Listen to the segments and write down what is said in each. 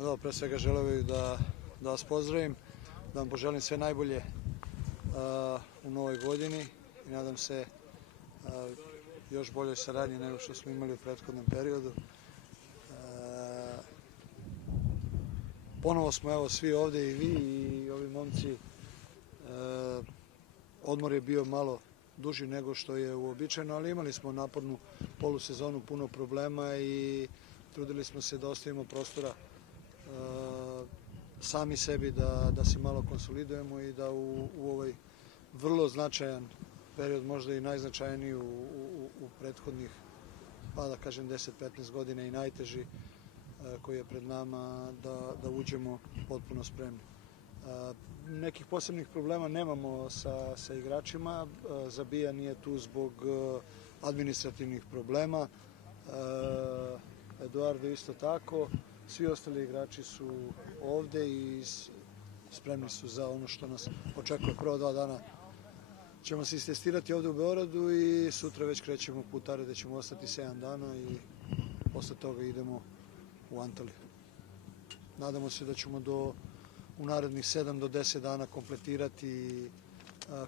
Pre svega želeo bih da vas pozdravim, da vam poželim sve najbolje u novoj godini i nadam se još boljoj saradnji nego što smo imali u prethodnom periodu. Ponovo smo svi ovde, i vi i ovi momci. Odmor je bio malo duži nego što je uobičajeno, ali imali smo napornu polusezonu, puno problema i trudili smo se da ostavimo prostora sami sebi da se malo konsolidujemo i da u ovaj vrlo značajan period, možda i najznačajniji u prethodnih, pa da kažem 10-15 godina i najteži koji je pred nama, da uđemo potpuno spremni. Nekih posebnih problema nemamo sa igračima. Zabija nije tu zbog administrativnih problema. Eduardo isto tako. Svi ostali igrači su ovde i spremni su za ono što nas očekuje. Prvo 2 dana ćemo se istestirati ovde u Beogradu i sutra već krećemo putare da ćemo ostati 7 dana i posle toga idemo u Antaliju. Nadamo se da ćemo u narednih 7 do 10 dana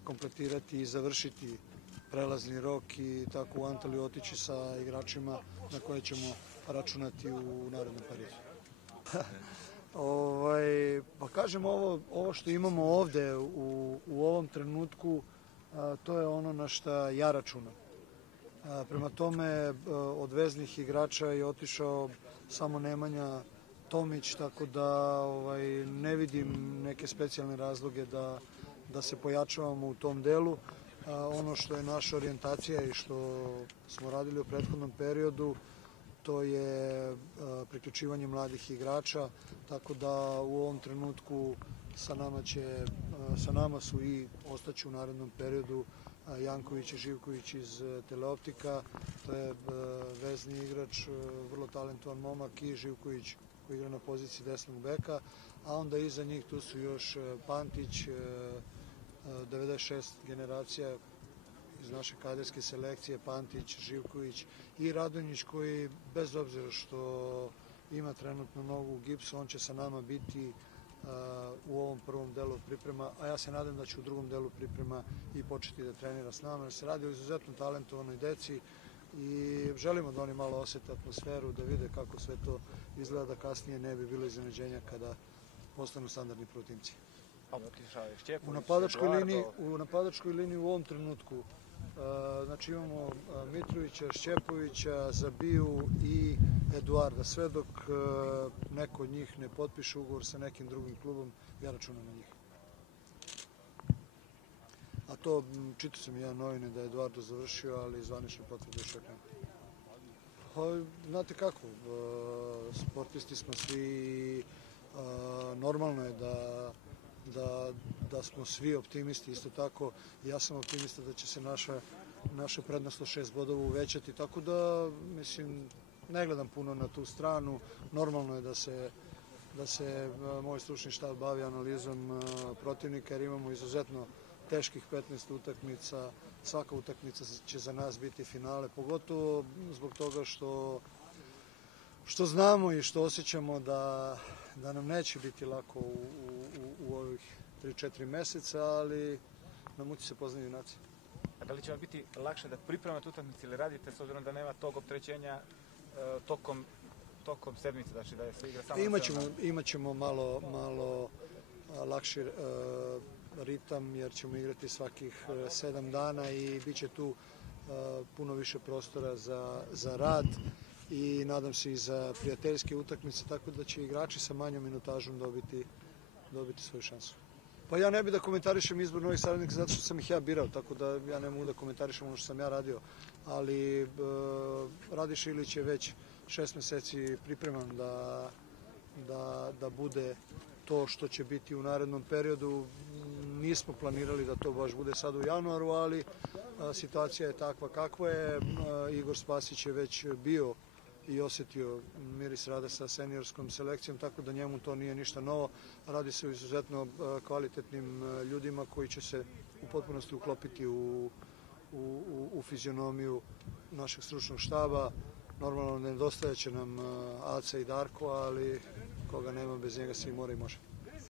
kompletirati i završiti prelazni rok i tako u Antaliju otići sa igračima na koje ćemo računati u narednom periodu. Pa kažem, ovo što imamo ovde u ovom trenutku, to je ono na šta ja računam. Prema tome, od veznih igrača je otišao samo Nemanja Tomić, tako da ne vidim neke specijalne razloge da se pojačavamo u tom delu. Ono što je naša orijentacija i što smo radili u prethodnom periodu, to je priključivanje mladih igrača, tako da u ovom trenutku sa nama su i ostaću u narednom periodu Janković i Živković iz Teleoptika. To je vezni igrač, vrlo talentovan momak, i Živković koji igra na poziciji desnog beka, a onda iza njih tu su još Pantić, 96 generacija iz naše kaderske selekcije, Pantić, Živković i Radonjić, koji bez obzira što ima trenutno nogu u gipsu, on će sa nama biti u ovom prvom delu priprema, a ja se nadam da će u drugom delu priprema i početi da trenira s nama, jer se radi o izuzetno talentovanoj deci i želimo da oni malo osete atmosferu, da vide kako sve to izgleda, da kasnije ne bi bilo iznenađenja kada postanu standardni protivnici. U napadačkoj liniji u ovom trenutku znači imamo Mitrovića, Šćepovića, Zabiju i Eduarda. Sve dok neko od njih ne potpiše ugovor sa nekim drugim klubom, ja računam na njih. A to, čitao sam i ja novine da je Eduardo završio, ali zvanične potvrde još uvijek nema. Znate kako, sportisti smo svi, normalno je da smo svi optimisti, isto tako ja sam optimista da će se naša prednost od 6 bodova uvećati, tako da, mislim, ne gledam puno na tu stranu. Normalno je da se moj stručni štab bavi analizom protivnika, jer imamo izuzetno teških 15 utakmica. Svaka utakmica će za nas biti finale, pogotovo zbog toga što znamo i što osjećamo da nam neće biti lako u ovih 3-4 meseca, ali na muci se poznaju junaci. A da li će vam biti lakše da pripremate utakmice ili radite, s obzirom da nema tog opterećenja tokom sedmice, znači da se igra samo... Imaćemo malo lakši ritam, jer ćemo igrati svakih 7 dana i bit će tu puno više prostora za rad i nadam se i za prijateljske utakmice, tako da će igrači sa manjom minutažom dobiti svoju šansu. Pa ja ne bih da komentarišem izbor novih saradnika zato što sam ih ja birao, tako da ja ne mogu da komentarišem ono što sam ja radio, ali Radiša Ilić je već 6 meseci pripreman da bude to što će biti u narednom periodu. Nismo planirali da to baš bude sad u januaru, ali situacija je takva kakva je. Igor Spasić je već bio i osetio miris rada sa seniorskom selekcijom, tako da njemu to nije ništa novo. Radi se o izuzetno kvalitetnim ljudima koji će se u potpunosti uklopiti u fizionomiju našeg stručnog štaba. Normalno, nedostajaće nam Aca i Darko, ali koga nema bez njega se i mora i može.